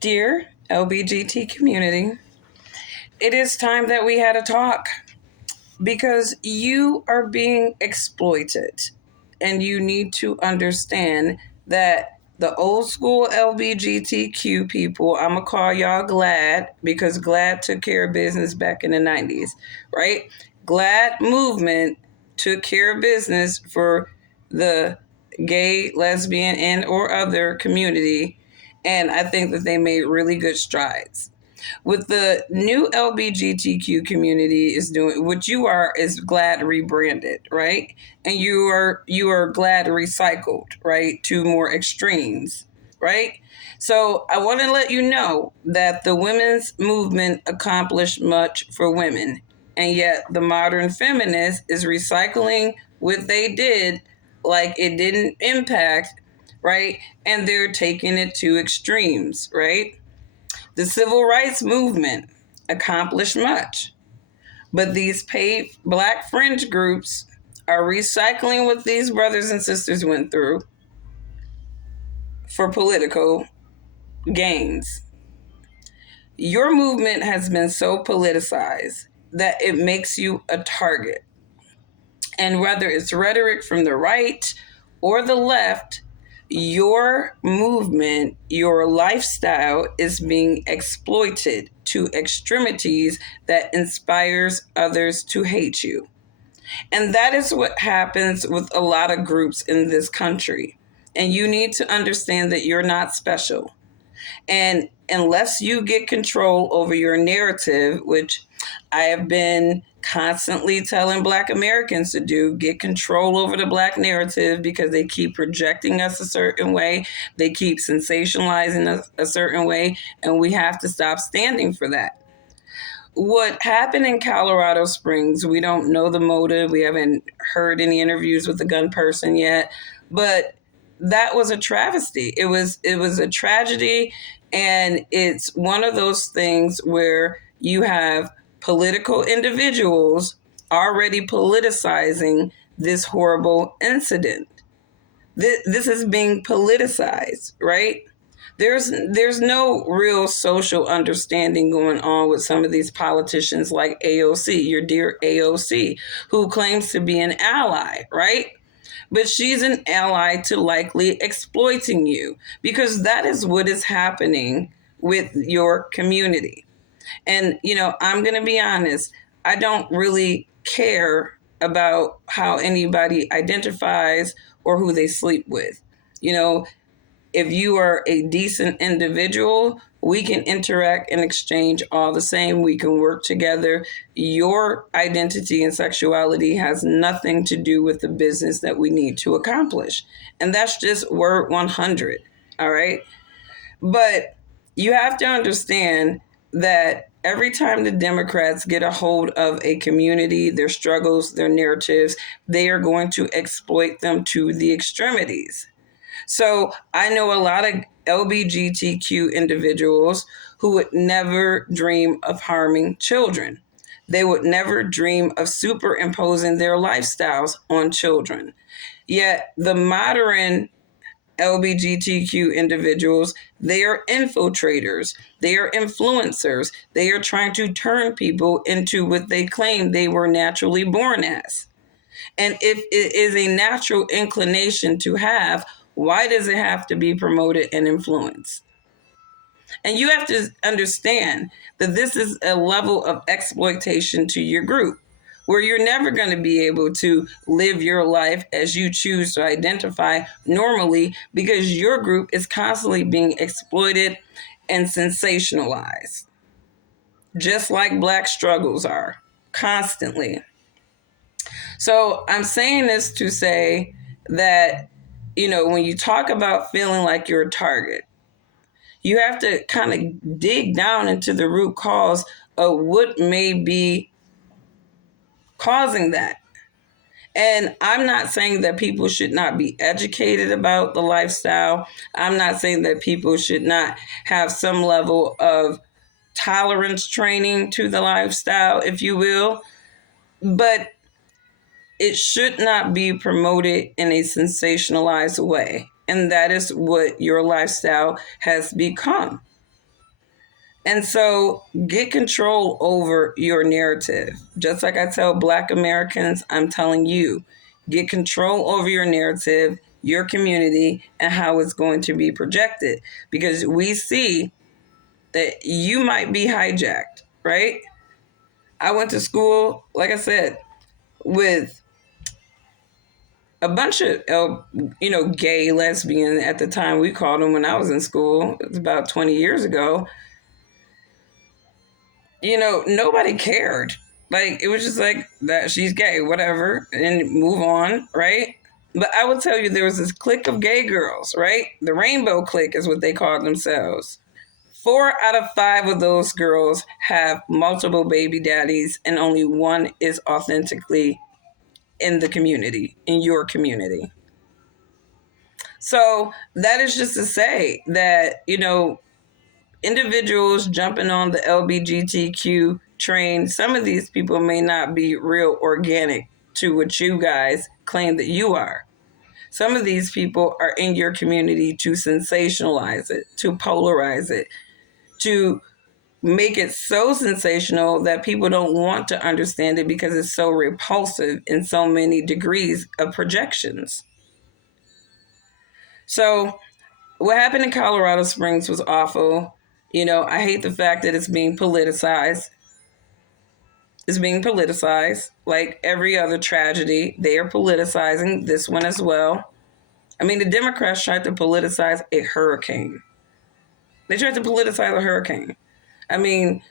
Dear LBGT community, it is time that we had a talk because you are being exploited and you need to understand that the old school LBGTQ people, I'm going to call y'all GLAD because GLAD took care of business back in the 90s, right? GLAD movement took care of business for the gay, lesbian, and or other community. And I think that they made really good strides. With the new LBGTQ community is doing, what you are is GLAD rebranded, right? And you are GLAD recycled, right, to more extremes, right? So I want to let you know that the women's movement accomplished much for women, and yet the modern feminist is recycling what they did like it didn't impact, right? And they're taking it to extremes, right? The civil rights movement accomplished much, but these paid black fringe groups are recycling what these brothers and sisters went through for political gains. Your movement has been so politicized that it makes you a target. And whether it's rhetoric from the right or the left, your movement, your lifestyle is being exploited to extremities that inspires others to hate you. And that is what happens with a lot of groups in this country. And you need to understand that you're not special. And unless you get control over your narrative, which I have been constantly telling Black Americans to do, get control over the Black narrative because they keep projecting us a certain way. They keep sensationalizing us a certain way. And we have to stop standing for that. What happened in Colorado Springs, we don't know the motive. We haven't heard any interviews with the gun person yet, but that was a travesty. It was a tragedy, and it's one of those things where you have political individuals already politicizing this horrible incident. This is being politicized, right? There's no real social understanding going on with some of these politicians like AOC, your dear AOC, who claims to be an ally, right? But she's an ally to likely exploiting you because that is what is happening with your community. And, I'm going to be honest, I don't really care about how anybody identifies or who they sleep with. If you are a decent individual, we can interact and exchange all the same. We can work together. Your identity and sexuality has nothing to do with the business that we need to accomplish. And that's just word 100. All right. But you have to understand that every time the Democrats get a hold of a community, their struggles, their narratives, they are going to exploit them to the extremities. So I know a lot of LBGTQ individuals who would never dream of harming children. They would never dream of superimposing their lifestyles on children. Yet the modern LBGTQ individuals, they are infiltrators, they are influencers, they are trying to turn people into what they claim they were naturally born as. And if it is a natural inclination to have, why does it have to be promoted and influenced? And you have to understand that this is a level of exploitation to your group where you're never going to be able to live your life as you choose to identify normally because your group is constantly being exploited and sensationalized, just like Black struggles are constantly. So I'm saying this to say that, when you talk about feeling like you're a target, you have to kind of dig down into the root cause of what may be causing that. And I'm not saying that people should not be educated about the lifestyle. I'm not saying that people should not have some level of tolerance training to the lifestyle, if you will. But it should not be promoted in a sensationalized way. And that is what your lifestyle has become. And so get control over your narrative. Just like I tell Black Americans, I'm telling you, get control over your narrative, your community, and how it's going to be projected. Because we see that you might be hijacked, right? I went to school, like I said, with a bunch of gay, lesbian at the time we called them when I was in school. It was about 20 years ago. Nobody cared. Like, it was just like that she's gay, whatever, and move on, right? But I will tell you, there was this clique of gay girls, right? The rainbow clique is what they called themselves. 4 out of 5 of those girls have multiple baby daddies, and only one is authentically in the community, in your community. So that is just to say that, individuals jumping on the LBGTQ train, some of these people may not be real organic to what you guys claim that you are. Some of these people are in your community to sensationalize it, to polarize it, to make it so sensational that people don't want to understand it because it's so repulsive in so many degrees of projections. So what happened in Colorado Springs was awful. I hate the fact that it's being politicized. It's being politicized like every other tragedy. They are politicizing this one as well. I mean, the Democrats tried to politicize a hurricane. They tried to politicize a hurricane. I mean,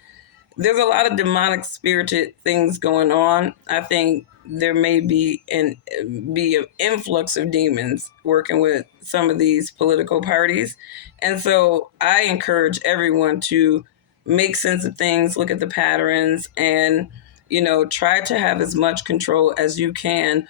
there's a lot of demonic spirited things going on. I think there may be an influx of demons working with some of these political parties. And so I encourage everyone to make sense of things, look at the patterns, and try to have as much control as you can